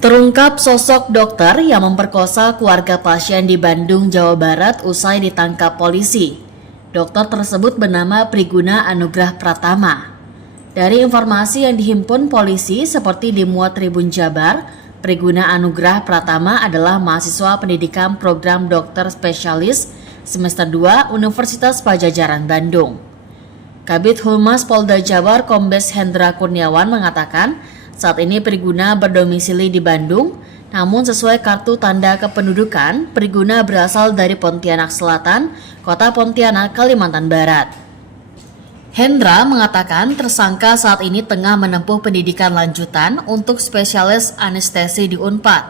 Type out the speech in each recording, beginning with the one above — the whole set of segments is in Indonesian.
Terungkap sosok dokter yang memperkosa keluarga pasien di Bandung, Jawa Barat usai ditangkap polisi. Dokter tersebut bernama Priguna Anugrah Pratama. Dari informasi yang dihimpun polisi seperti dimuat Tribun Jabar, Priguna Anugrah Pratama adalah mahasiswa pendidikan program dokter spesialis semester 2 Universitas Padjadjaran Bandung. Kabid Humas Polda Jabar Kombes Hendra Kurniawan mengatakan, saat ini Priguna berdomisili di Bandung, namun sesuai kartu tanda kependudukan, Priguna berasal dari Pontianak Selatan, Kota Pontianak, Kalimantan Barat. Hendra mengatakan tersangka saat ini tengah menempuh pendidikan lanjutan untuk spesialis anestesi di Unpad.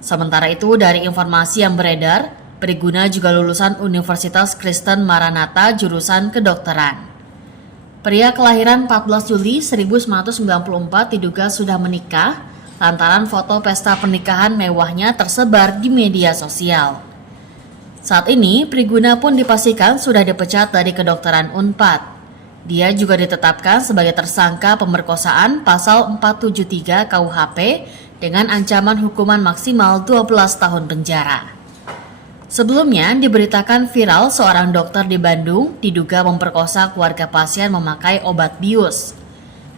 Sementara itu, dari informasi yang beredar, Priguna juga lulusan Universitas Kristen Maranatha jurusan kedokteran. Pria kelahiran 14 Juli 1994 diduga sudah menikah lantaran foto pesta pernikahan mewahnya tersebar di media sosial. Saat ini, Priguna pun dipastikan sudah dipecat dari kedokteran Unpad. Dia juga ditetapkan sebagai tersangka pemerkosaan pasal 473 KUHP dengan ancaman hukuman maksimal 12 tahun penjara. Sebelumnya diberitakan viral seorang dokter di Bandung diduga memperkosa keluarga pasien memakai obat bius.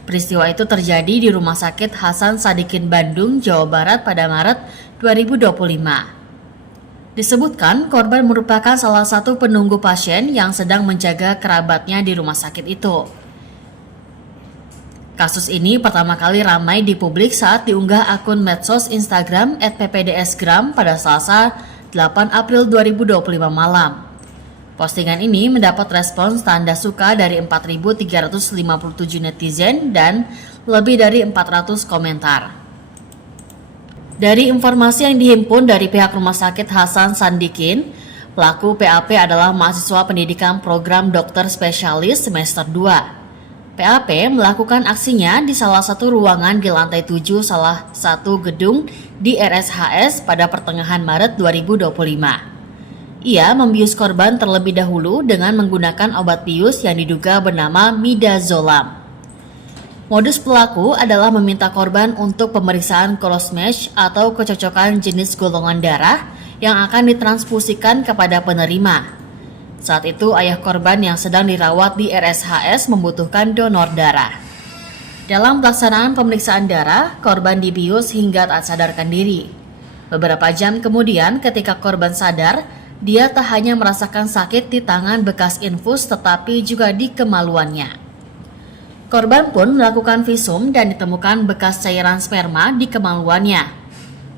Peristiwa itu terjadi di Rumah Sakit Hasan Sadikin Bandung, Jawa Barat pada Maret 2025. Disebutkan korban merupakan salah satu penunggu pasien yang sedang menjaga kerabatnya di rumah sakit itu. Kasus ini pertama kali ramai di publik saat diunggah akun medsos Instagram @ppdsgram pada Selasa 8 April 2025 malam. Postingan ini mendapat respons tanda suka dari 4.357 netizen dan lebih dari 400 komentar. Dari informasi yang dihimpun dari pihak Rumah Sakit Hasan Sadikin, pelaku PAP adalah mahasiswa pendidikan program dokter spesialis semester 2. PAP melakukan aksinya di salah satu ruangan di lantai 7 salah satu gedung di RSHS pada pertengahan Maret 2025. Ia membius korban terlebih dahulu dengan menggunakan obat bius yang diduga bernama midazolam. Modus pelaku adalah meminta korban untuk pemeriksaan cross-match atau kecocokan jenis golongan darah yang akan ditransfusikan kepada penerima. Saat itu ayah korban yang sedang dirawat di RSHS membutuhkan donor darah. Dalam pelaksanaan pemeriksaan darah, korban dibius hingga tak sadarkan diri. Beberapa jam kemudian ketika korban sadar, dia tak hanya merasakan sakit di tangan bekas infus tetapi juga di kemaluannya. Korban pun melakukan visum dan ditemukan bekas cairan sperma di kemaluannya.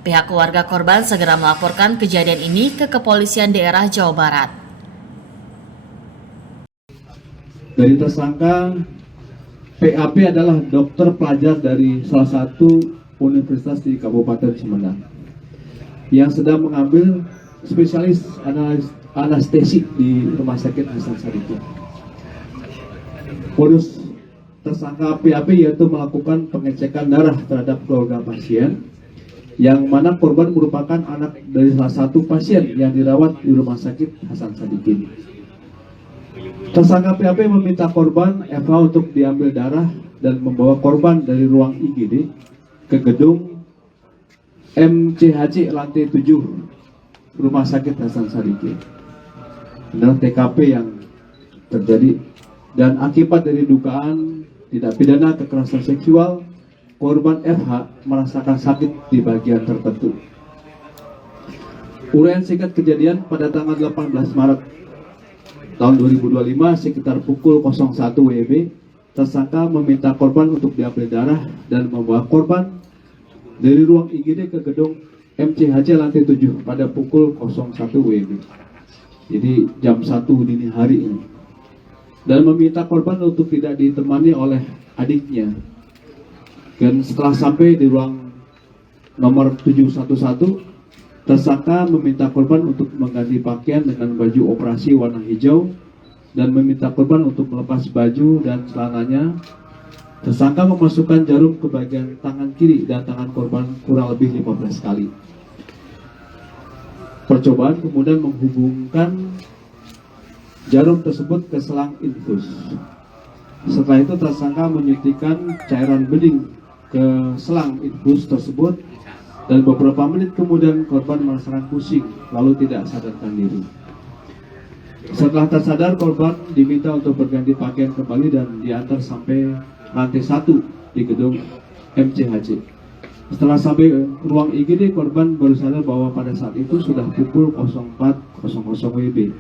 Pihak keluarga korban segera melaporkan kejadian ini ke Kepolisian Daerah Jawa Barat. Dari tersangka, PAP adalah dokter pelajar dari salah satu universitas di Kabupaten Sumedang yang sedang mengambil spesialis anestesi di Rumah Sakit Hasan Sadikin. Modus tersangka PAP yaitu melakukan pengecekan darah terhadap keluarga pasien, yang mana korban merupakan anak dari salah satu pasien yang dirawat di Rumah Sakit Hasan Sadikin. Tersangka PAP meminta korban FH untuk diambil darah dan membawa korban dari ruang IGD ke gedung MCHC lantai 7 Rumah Sakit Hasan Sadikin. Inilah TKP yang terjadi, dan akibat dari dugaan tindak pidana kekerasan seksual, korban FH merasakan sakit di bagian tertentu. Uraian singkat kejadian pada tanggal 18 Maret tahun 2025 sekitar pukul 01 WIB, tersangka meminta korban untuk diambil darah dan membawa korban dari ruang IGD ke gedung MCHC lantai 7 pada pukul 01 WIB. Jadi jam 1 dini hari ini. Dan meminta korban untuk tidak ditemani oleh adiknya. Dan setelah sampai di ruang nomor 711, tersangka meminta korban untuk mengganti pakaian dengan baju operasi warna hijau dan meminta korban untuk melepas baju dan celananya. Tersangka memasukkan jarum ke bagian tangan kiri dan tangan korban kurang lebih 15 kali. Percobaan kemudian menghubungkan jarum tersebut ke selang infus. Setelah itu tersangka menyuntikkan cairan bening ke selang infus tersebut Dan beberapa menit kemudian korban merasakan pusing, lalu tidak sadarkan diri. Setelah tersadar, korban diminta untuk berganti pakaian kembali dan diantar sampai lantai 1 di gedung MCHC. Setelah sampai ruang IGD, korban baru sadar bahwa pada saat itu sudah pukul 04.00 WIB.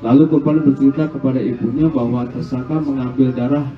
Lalu korban bercerita kepada ibunya bahwa tersangka mengambil darah